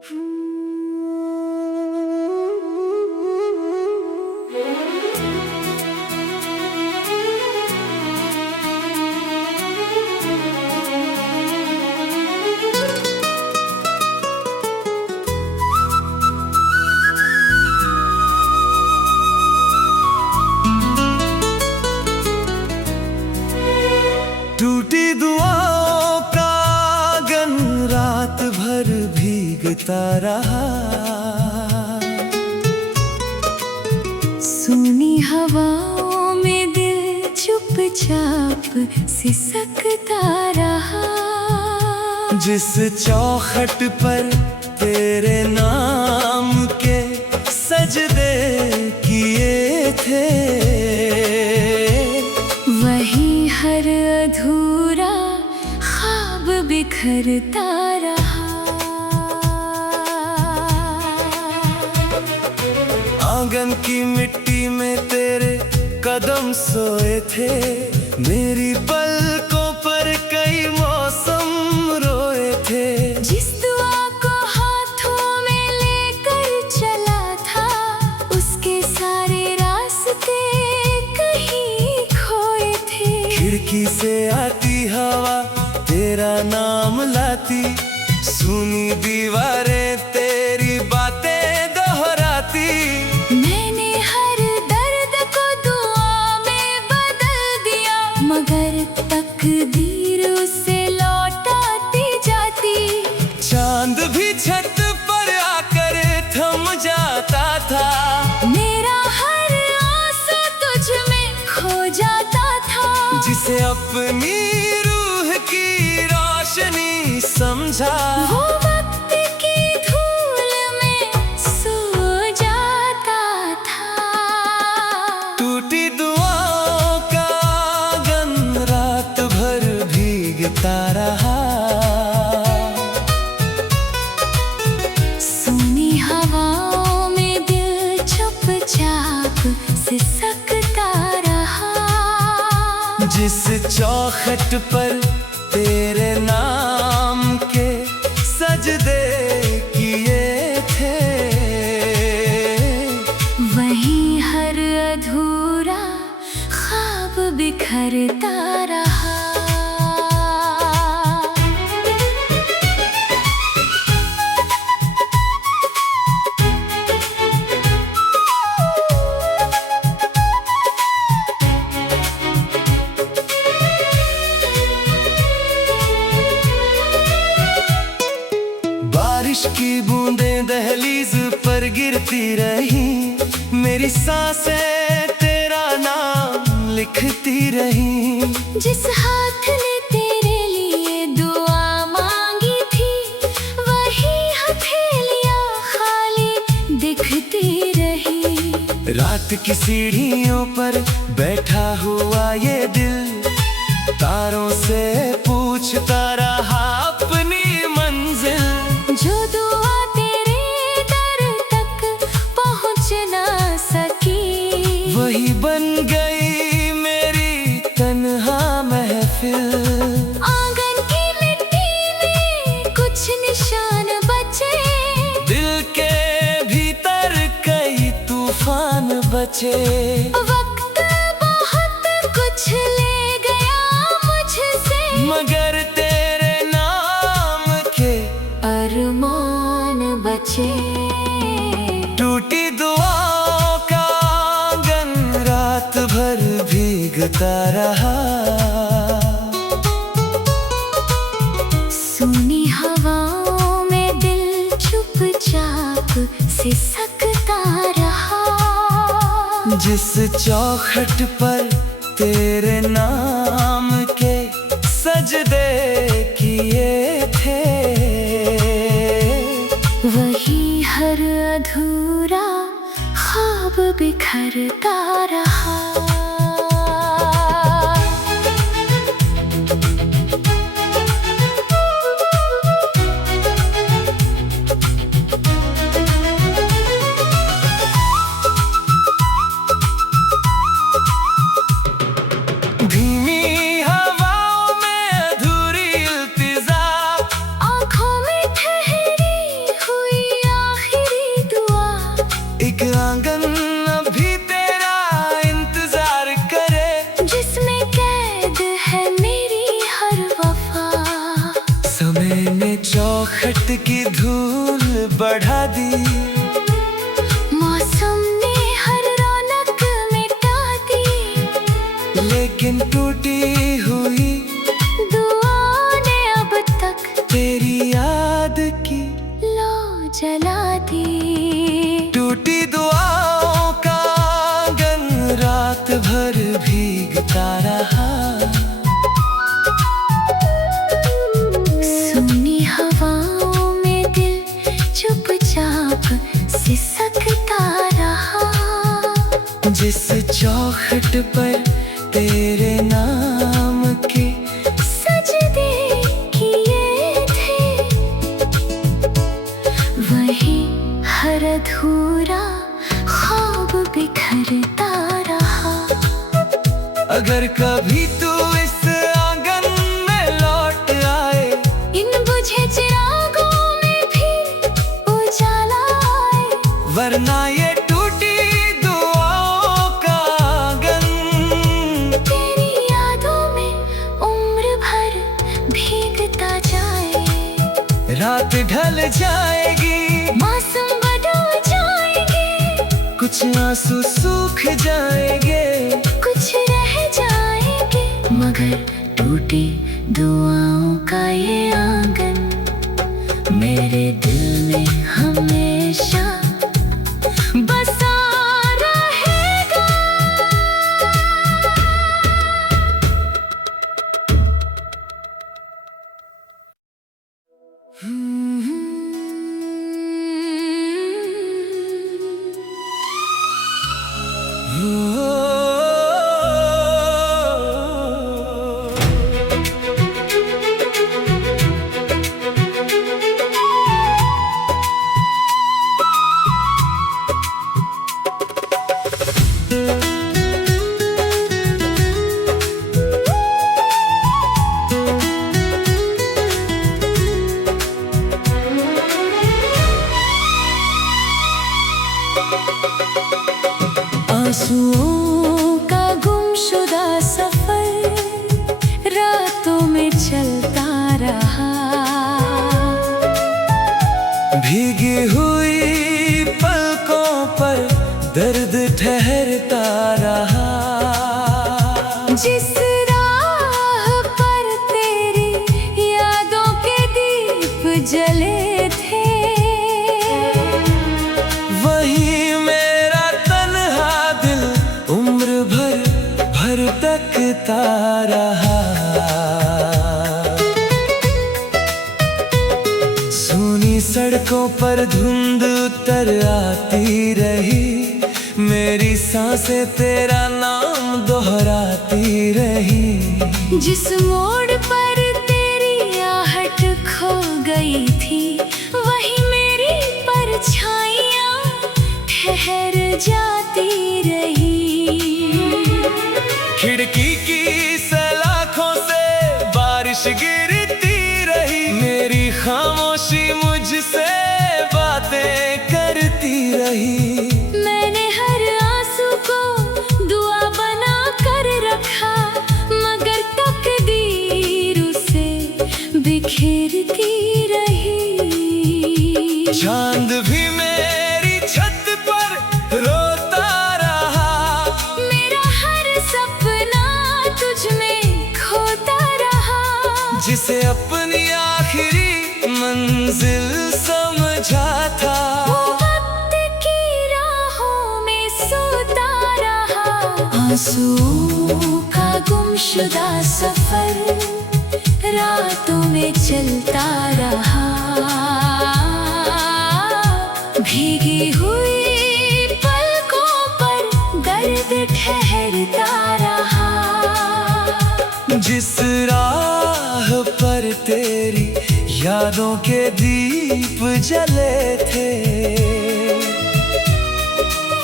टूटी दुआओं का गन रात भर भीगता रहा। सुनी हवाओं में दिल चुपचाप सिसकता रहा। जिस चौखट पर तेरे नाम के सजदे किए थे, वही हर अधूरा ख्वाब बिखरता रहा। आंगन की मिट्टी में तेरे कदम सोए थे, मेरी पलकों पर कई मौसम रोए थे। जिस दुआ को हाथों में लेकर चला था, उसके सारे रास्ते कहीं खोए थे। खिड़की से आती हवा तेरा नाम लाती, सुनी दीवारें तेरी बातें दोहराती। मैंने हर दर्द को दुआ में बदल दिया, मगर तकदीर उसे लौटाती जाती। चांद भी छत पर आकर थम जाता था, मेरा हर आंसू तुझ में खो जाता था। जिसे अपनी रूह की रोशनी समझा, वो वक्त की धूल में सो जाता था। टूटी दुआओं का गन रात भर भीगता रहा। सुनी हवाओं में दिल चुपचाप सिसकता रहा। जिस चौखट पर तेरे नाम के सजदे किए थे, वही हर अधूरा ख्वाब बिखरता रहा। बारिश की बूंदें दहलीज पर गिरती रही, मेरी सांसें तेरा नाम लिखती रही। जिस हाथ ने तेरे लिए दुआ मांगी थी, वही हथेलियां खाली दिखती रही। रात की सीढ़ियों पर बैठा हुआ ये दिल, तारों से पूछता रहा अपनी मंजिल। जो दुआ तेरे दर तक पहुंच ना सकी, वही बन गई मेरी तन्हा महफिल। आंगन की मिट्टी में कुछ निशान बचे, दिल के भीतर कई तूफान बचे। वक्त बहुत कुछ ले गया मुझसे, मगर तेरे नाम के अरमान बचे। टूटी दुआओं का गन रात भर भीगता रहा। सुनी हवाओं में दिल चुपचाप सिसकता रहा। जिस चौखट पर तेरे नाम के सजदे किए थे, वही हर अधूरा ख्वाब बिखरता रहा। धीमी हवाओं में अधूरी इल्तिजा, आँखों में ठहरी हुई चौखट की धूल बढ़ा दी। मौसम ने हर रौनक मिटा दी, लेकिन टूटी हुई दुआओं ने अब तक तेरी याद की लौ जला दी। टूटी दुआओं का आंगन रात भर भीगता रहा। सुनी हवाओं में दिल चुपचाप सिसकता रहा। जिस चौखट पर तेरे नाम के सजदे किए थे, वही हर अधूरा ख्वाब बिखरता रहा। अगर कभी तू इस आंगन में लौट आए, इन बुझे चिरागों में भी उजाला आए, वरना ये टूटी दुआओं का आंगन तेरी यादों में उम्र भर भीगता जाए। रात ढल जाएगी, मौसम बदल जाएंगे, कुछ आंसू सूख जाएंगे, कुछ रह जाएंगे, मगर टूटी दुआओं का ये आंगन मेरे दिल में हमेशा बसा रहेगा। आंसुओं का गुमशुदा सफर रातों में चलता रहा। भीगी हुई पलकों पर दर्द ठहरता रहा। जिस राह पर तेरी यादों के दीप जले थे, वही मेरा तन्हा दिल उम्र भर तकता रहा। सूनी सड़कों पर धुंध उतर आती रही, मेरी सांसें तेरा नाम दोहराती रही। जिस मोड़ पर तेरी आहट खो गई थी, वही मेरी परछाइयाँ ठहर जाती रही। खिड़की की सलाखों से बारिश गिरती रही, मेरी खामोशी मुझसे बातें करती रही। मैंने हर आंसू को दुआ बना कर रखा, मगर तकदीर उसे बिखेरती रही। चांद भी मेरी छत पर रोता रहा, मेरा हर सपना तुझ में खोता रहा। जिसे अपनी आखिरी मंजिल समझा था, वो वक्त की राहों में सोता रहा। आंसुओं का गुमशुदा सफर रातों में चलता रहा। भीगी हुई पलकों पर दर्द ठहरता रहा। जिस राह पर तेरी यादों के दीप जले थे,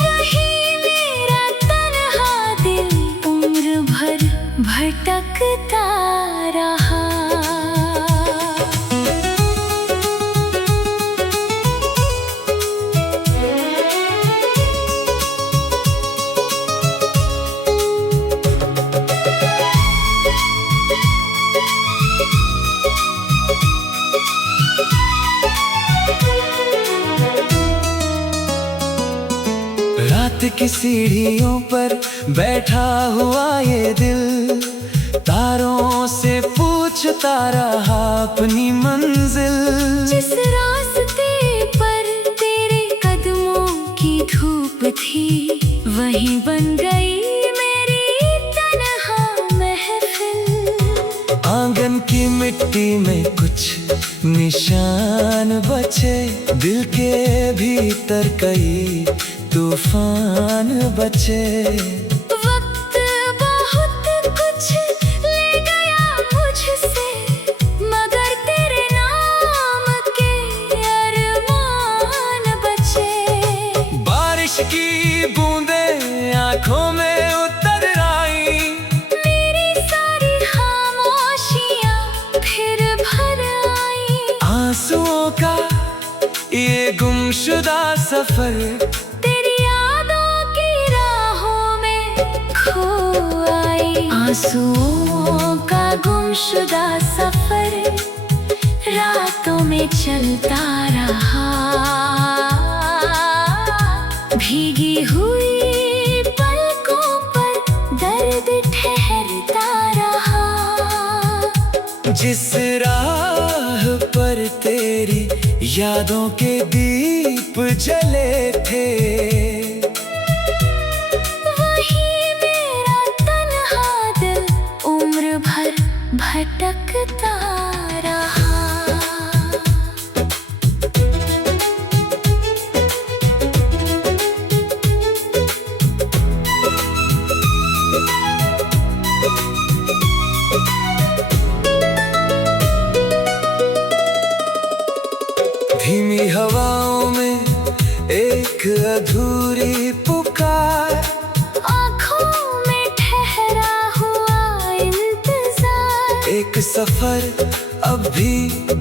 वही मेरा तन्हा दिल उम्र भर भटकता रहा। की सीढ़ियों पर बैठा हुआ ये दिल, तारों से पूछता रहा अपनी मंजिल। जिस रास्ते पर तेरे कदमों की धूप थी, वहीं बन गई मेरी तन्हा महफिल। आंगन की मिट्टी में कुछ निशान बचे, दिल के भीतर कई तूफान बचे। वक्त बहुत कुछ ले गया मुझसे, मगर तेरे नाम के अरमान बचे। बारिश की बूंदें आंखों में उतर आई, मेरी सारी खामोशियां फिर भर आई। आंसुओं का ये गुमशुदा सफर, तेरी यादों की राहों में खो आई। आंसुओं का गुमशुदा सफर रातों में चलता रहा, भीगी हुई पलकों पर दर्द ठहरता रहा। जिस राह पर तेरी यादों के दीप जले थे, वही मेरा तन्हा दिल उम्र भर भटकता रहा। धीमी हवाओं में एक अधूरी पुकार, आँखों में ठहरा हुआ इंतजार। एक सफर अब भी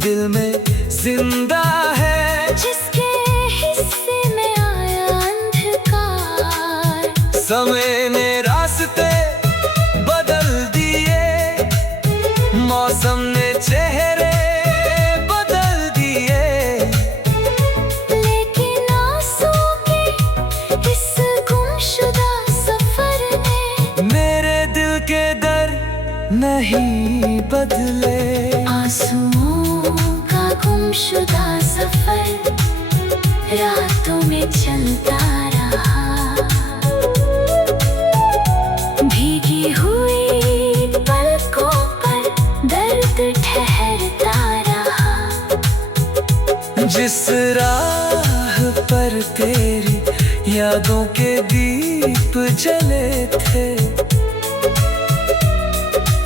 दिल में जिंदा है, जिसके हिस्से में आया अंधकार। समय ने रास्ते बदल दिए, मौसम ने चेहरे बदल दिए, लेकिन आंसू के इस गुमशुदा सफर ने मेरे दिल के दर नहीं बदले। आंसुओं का गुमशुदा सफर रातों में चलता रहा, भीगी हुई पलकों पर दर्द ठहरता रहा। जिस राह पर तेरी यादों के दीप जले थे,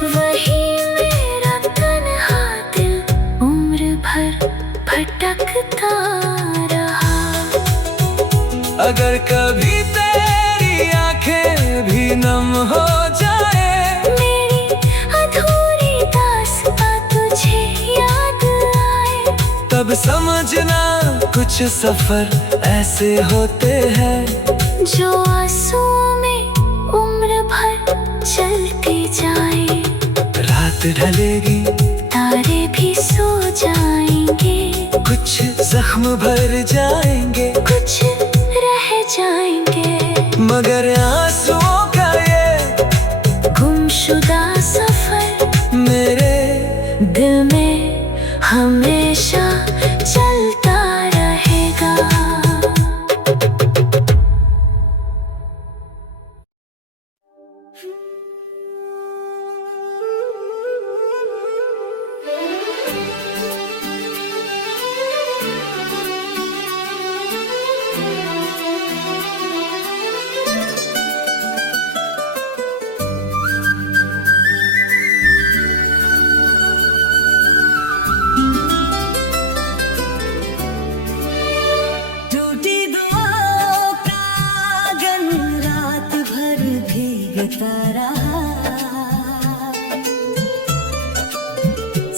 वही मेरा तन्हा दिल उम्र भर भटकता रहा। अगर कभी तेरी आंखें भी नम हो जाए, मेरी अधूरी दास्तां तुझे याद आए, तब समझना कुछ सफर ऐसे होते हैं, जो आंसुओं में उम्र भर चलते जाए। रात ढलेगी, तारे भी सो जाएंगे, कुछ जख्म भर जाएंगे, कुछ रह जाएंगे, मगर आंसुओं का ये गुमशुदा सफर मेरे दिल में हमेशा चलता रहेगा।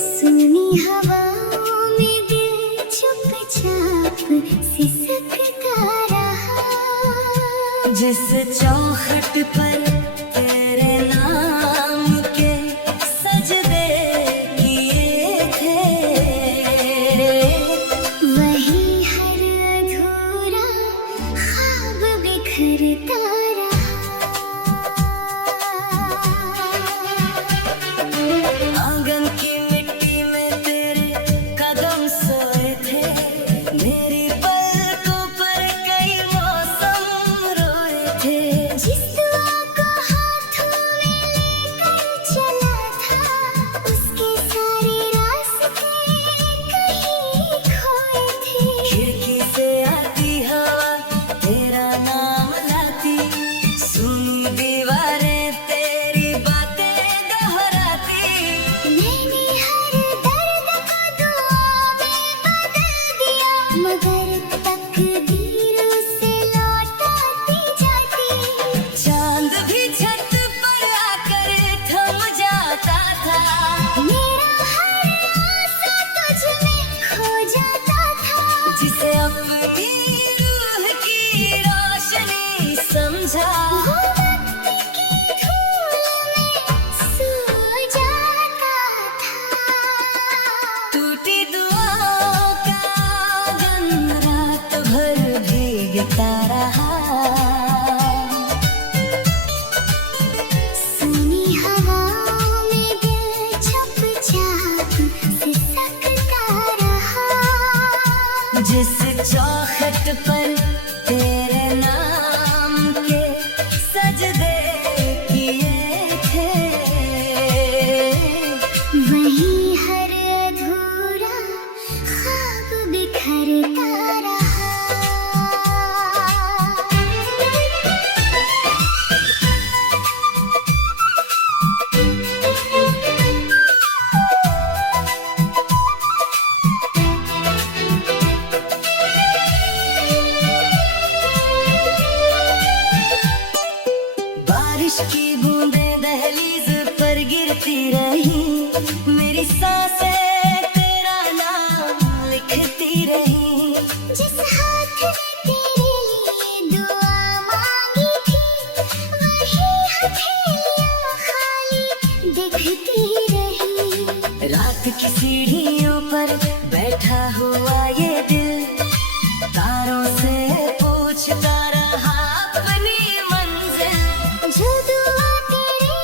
सुनी हवाओं में दिल चुपचाप सिसकता रहा। जिस चौखट पर तेरे नाम के सजदे किए थे, वही हर अधूरा ख्वाब बिखरता मगर तकदीर से लौटाती जाती। चांद भी छत पर आकर थम जाता था। मेरा हर आसा तुझ में खो जाता था। जिसे अपनी रूह की रोशनी समझा, वो वक्त की धूल में सो जाता था। टूटी दुआओं का गम रात भर भीगता रहा। सुनी हवाओं में दिल चुपचाप सिसकता रहा। जिस चौखट पर तेरे नाम के सजदे किए थे, वहीं हर अधूरा ख्वाब बिखरता रहा। बारिश की बूंदें दहलीज पर गिरती रही। मेरी सांसें तेरा नाम लिखती रही। जिस हाथ ने तेरे लिए दुआ मांगी थी, वही हथेलियां खाली दिखती रही। रात की सीढ़ियों पर बैठा हुआ ये दिल, तारों से पूछता रहा अपनी मंजिल। जो दुआ तेरे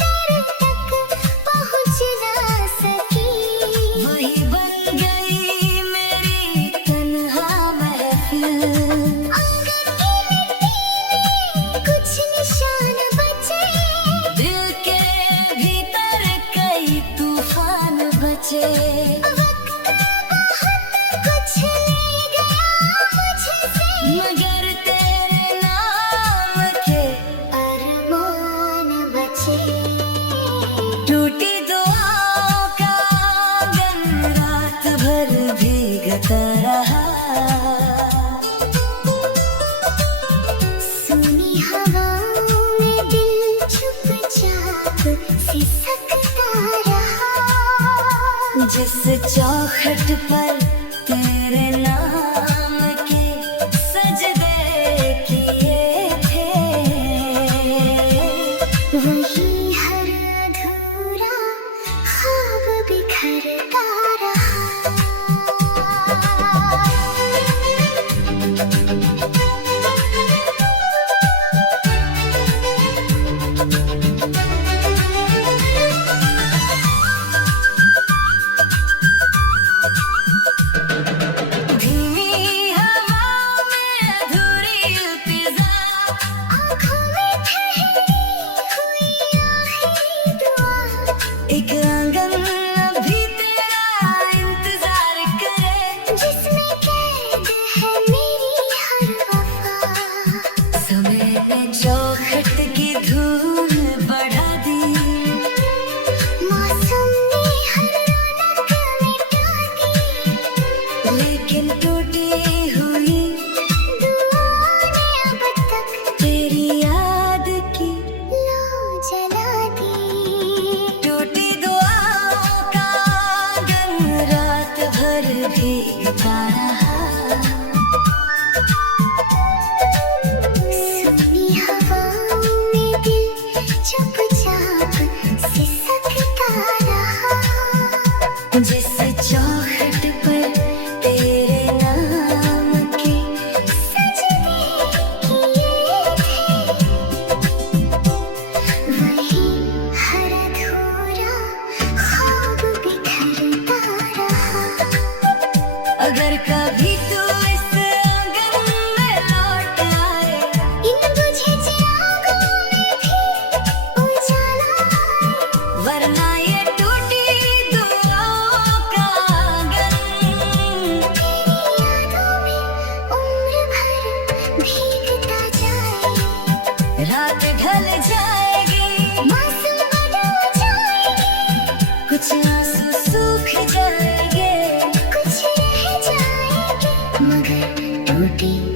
दर तक पहुंच ना सकी, वही बन गई मेरी तन्हा महफिल। आंगन की मिट्टी में कुछ निशान बचे। दिल के भीतर कई तूफान बचे। वक्त बहुत कुछ ले गया मुझसे, मगर तेरे नाम के अरमान बचे। टूटी दुआओं का गम रात भर भीगता रहा। सुनी हवाओं में दिल चुपचाप सिसकता रहा। जिस चौखट पर तेरे नाम के सजदे किए थे, वही हर अधूरा ख्वाब बिखरता रहा। धीमी हवा में अधूरी इल्तिजा, आँखों में ठहरी हुई आखिरी दुआ। एक आंगन अभी तेरा इंतजार करे। जिसमें कैद है मेरी हर वफा। समय ने चौखट की धूल बढ़ा दी। मौसम ने हर रौनक मिटा दी। लेकिन टूटी हुई दुआओं ने अब तक तेरी याद की लौ जला दी। टूटी दुआओं का गम रात भर भीगता रहा। सुनी हवाओं में दिल चुपचाप सिसकता रहा। जिस चौखट पर तेरे नाम के सजदे किए थे, वही हर अधूरा ख्वाब बिखरता रहा। अगर कभी तू इस आंगन में लौट आए, इन बुझे चिरागों में भी उजाला आए। वरना ये टूटी दुआओं का आंगन तेरी यादों में उम्र भर भीगता जाए। रात ढल जाएगी, मौसम बदल जाएगी। कुछ आंसू सूख जाएंगे, कुछ रह जाएंगे। मगर टूटी